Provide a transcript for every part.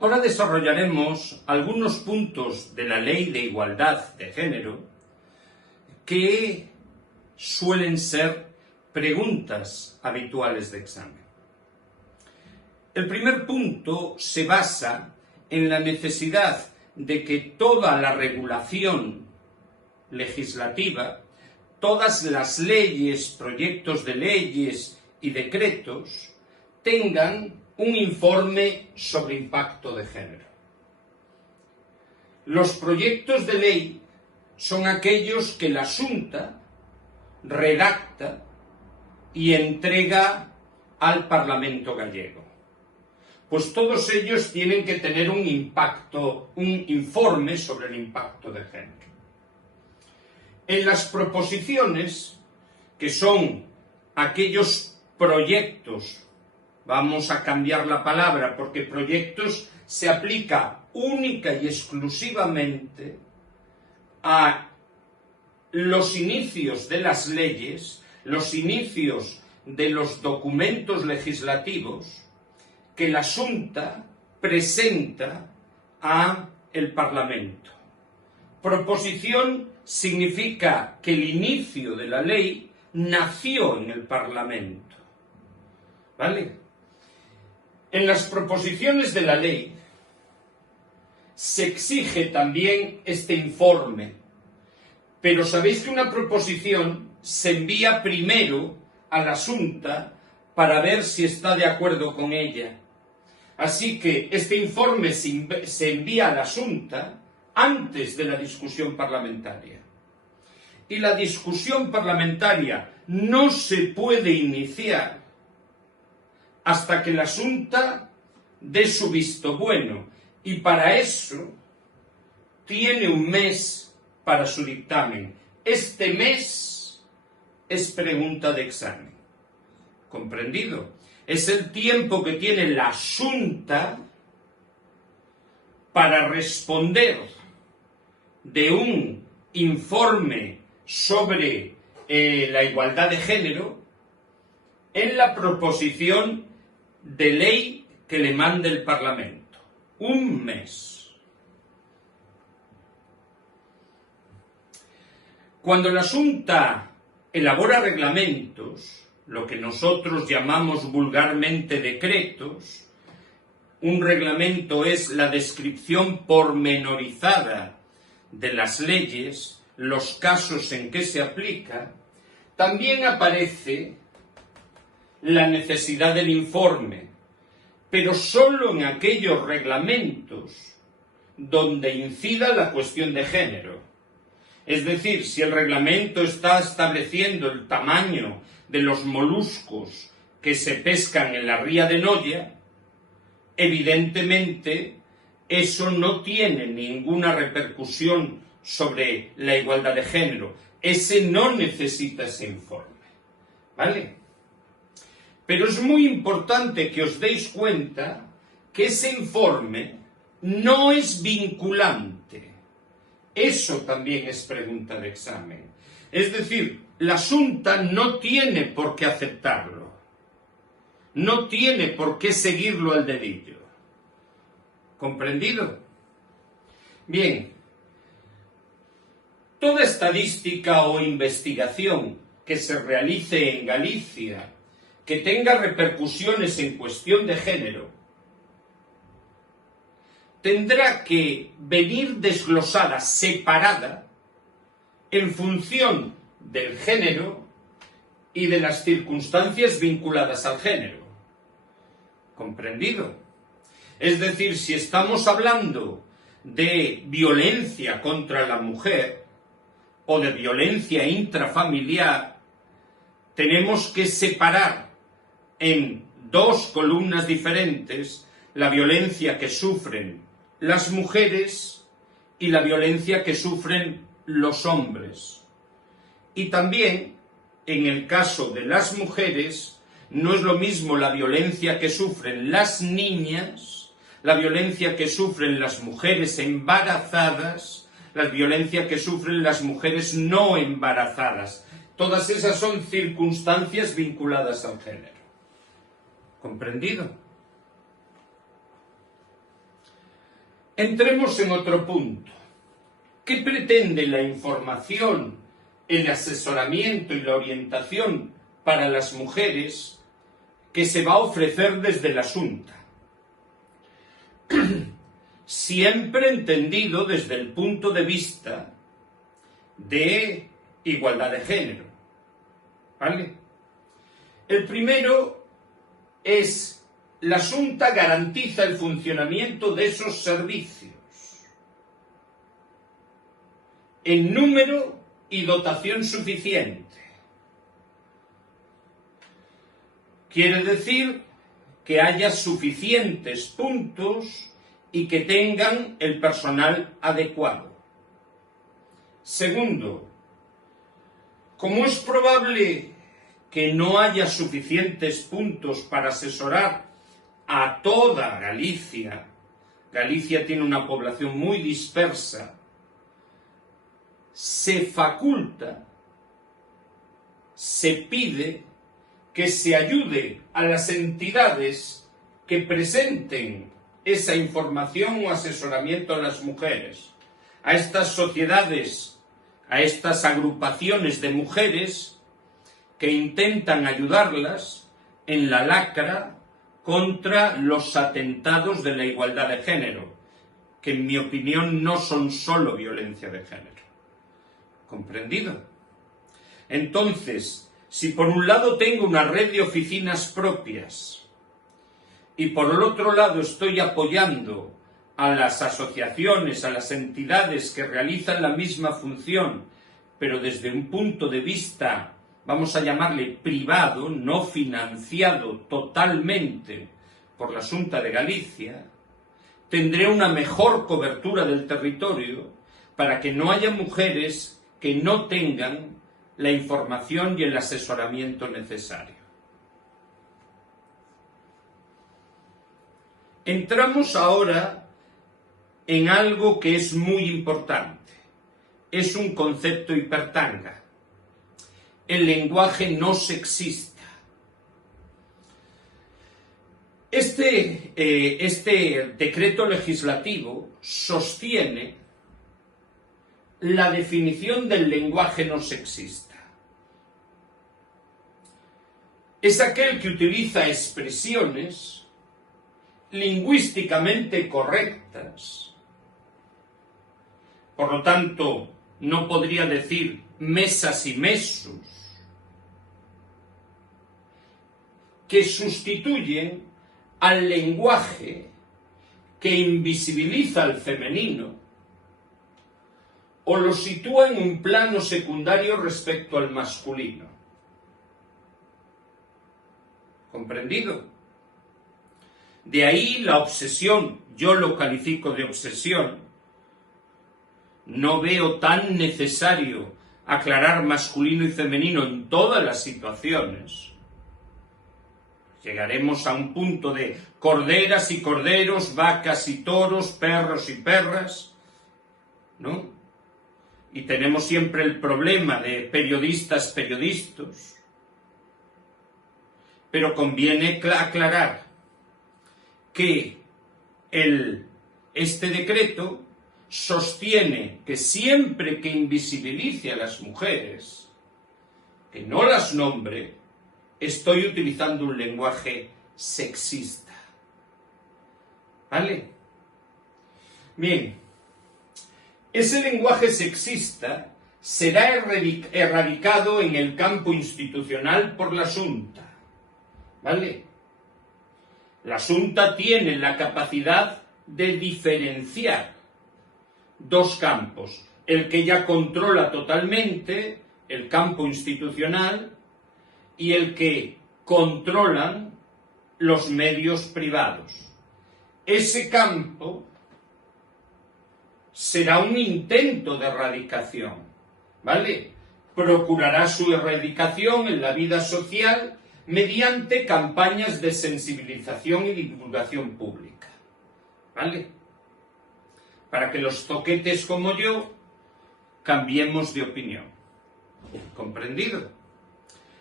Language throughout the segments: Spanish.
Ahora desarrollaremos algunos puntos de la Ley de Igualdad de Género que suelen ser preguntas habituales de examen. El primer punto se basa en la necesidad de que toda la regulación legislativa, todas las leyes, proyectos de leyes y decretos tengan un informe sobre impacto de género. Los proyectos de ley son aquellos que la Xunta redacta y entrega al Parlamento gallego. Pues todos ellos tienen que tener un informe sobre el impacto de género. En las proposiciones, que son aquellos proyectos, vamos a cambiar la palabra porque proyectos se aplica única y exclusivamente a los inicios de las leyes, los inicios de los documentos legislativos que la Xunta presenta al Parlamento. Proposición significa que el inicio de la ley nació en el Parlamento. ¿Vale? En las proposiciones de la ley se exige también este informe, pero sabéis que una proposición se envía primero a la Xunta para ver si está de acuerdo con ella. Así que este informe se envía a la Xunta antes de la discusión parlamentaria. Y la discusión parlamentaria no se puede iniciar hasta que la Xunta dé su visto bueno, y para eso tiene un mes para su dictamen. Este mes es pregunta de examen. ¿Comprendido? Es el tiempo que tiene la Xunta para responder de un informe sobre la igualdad de género en la proposición de ley que le mande el Parlamento. Un mes. Cuando la Xunta elabora reglamentos, lo que nosotros llamamos vulgarmente decretos, un reglamento es la descripción pormenorizada de las leyes, los casos en que se aplica, también aparece la necesidad del informe, pero solo en aquellos reglamentos donde incida la cuestión de género. Es decir, si el reglamento está estableciendo el tamaño de los moluscos que se pescan en la ría de Noya, evidentemente eso no tiene ninguna repercusión sobre la igualdad de género. Ese no necesita ese informe. ¿Vale? Pero es muy importante que os deis cuenta que ese informe no es vinculante. Eso también es pregunta de examen. Es decir, la Xunta no tiene por qué aceptarlo. No tiene por qué seguirlo al dedillo. ¿Comprendido? Bien. Toda estadística o investigación que se realice en Galicia que tenga repercusiones en cuestión de género, tendrá que venir desglosada, separada, en función del género y de las circunstancias vinculadas al género. ¿Comprendido? Es decir, si estamos hablando de violencia contra la mujer o de violencia intrafamiliar, tenemos que separar en dos columnas diferentes la violencia que sufren las mujeres y la violencia que sufren los hombres. Y también, en el caso de las mujeres, no es lo mismo la violencia que sufren las niñas, la violencia que sufren las mujeres embarazadas, la violencia que sufren las mujeres no embarazadas. Todas esas son circunstancias vinculadas al género. ¿Comprendido? Entremos en otro punto. ¿Qué pretende la información, el asesoramiento y la orientación para las mujeres que se va a ofrecer desde la Xunta? Siempre entendido desde el punto de vista de igualdad de género, ¿vale? El primero es: la Xunta garantiza el funcionamiento de esos servicios en número y dotación suficiente. Quiere decir que haya suficientes puntos y que tengan el personal adecuado. Segundo, como es probable que no haya suficientes puntos para asesorar a toda Galicia, Galicia tiene una población muy dispersa, se faculta, se pide que se ayude a las entidades que presenten esa información o asesoramiento a las mujeres, a estas sociedades, a estas agrupaciones de mujeres que intentan ayudarlas en la lacra contra los atentados de la igualdad de género, que en mi opinión no son solo violencia de género. ¿Comprendido? Entonces, si por un lado tengo una red de oficinas propias y por el otro lado estoy apoyando a las asociaciones, a las entidades que realizan la misma función, pero desde un punto de vista, vamos a llamarle privado, no financiado totalmente por la Xunta de Galicia, tendré una mejor cobertura del territorio para que no haya mujeres que no tengan la información y el asesoramiento necesario. Entramos ahora en algo que es muy importante. Es un concepto hipertanga: el lenguaje no sexista. Este decreto legislativo sostiene la definición del lenguaje no sexista. Es aquel que utiliza expresiones lingüísticamente correctas. Por lo tanto, no podría decir mesas y mesos, que sustituyen al lenguaje que invisibiliza al femenino o lo sitúa en un plano secundario respecto al masculino. ¿Comprendido? De ahí la obsesión, yo lo califico de obsesión. No veo tan necesario aclarar masculino y femenino en todas las situaciones. Llegaremos a un punto de corderas y corderos, vacas y toros, perros y perras, ¿no? Y tenemos siempre el problema de periodistas. Pero conviene aclarar que este decreto sostiene que siempre que invisibilice a las mujeres, que no las nombre, estoy utilizando un lenguaje sexista. ¿Vale? Bien. Ese lenguaje sexista será erradicado en el campo institucional por la Xunta, ¿vale? La Xunta tiene la capacidad de diferenciar dos campos: el que ya controla totalmente, el campo institucional, y el que controlan los medios privados. Ese campo será un intento de erradicación, ¿vale? Procurará su erradicación en la vida social mediante campañas de sensibilización y divulgación pública, ¿vale? Para que los zoquetes como yo cambiemos de opinión. ¿Comprendido?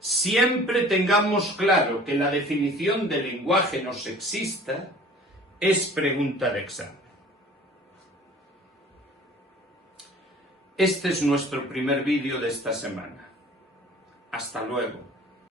Siempre tengamos claro que la definición de lenguaje no sexista es pregunta de examen. Este es nuestro primer vídeo de esta semana. Hasta luego.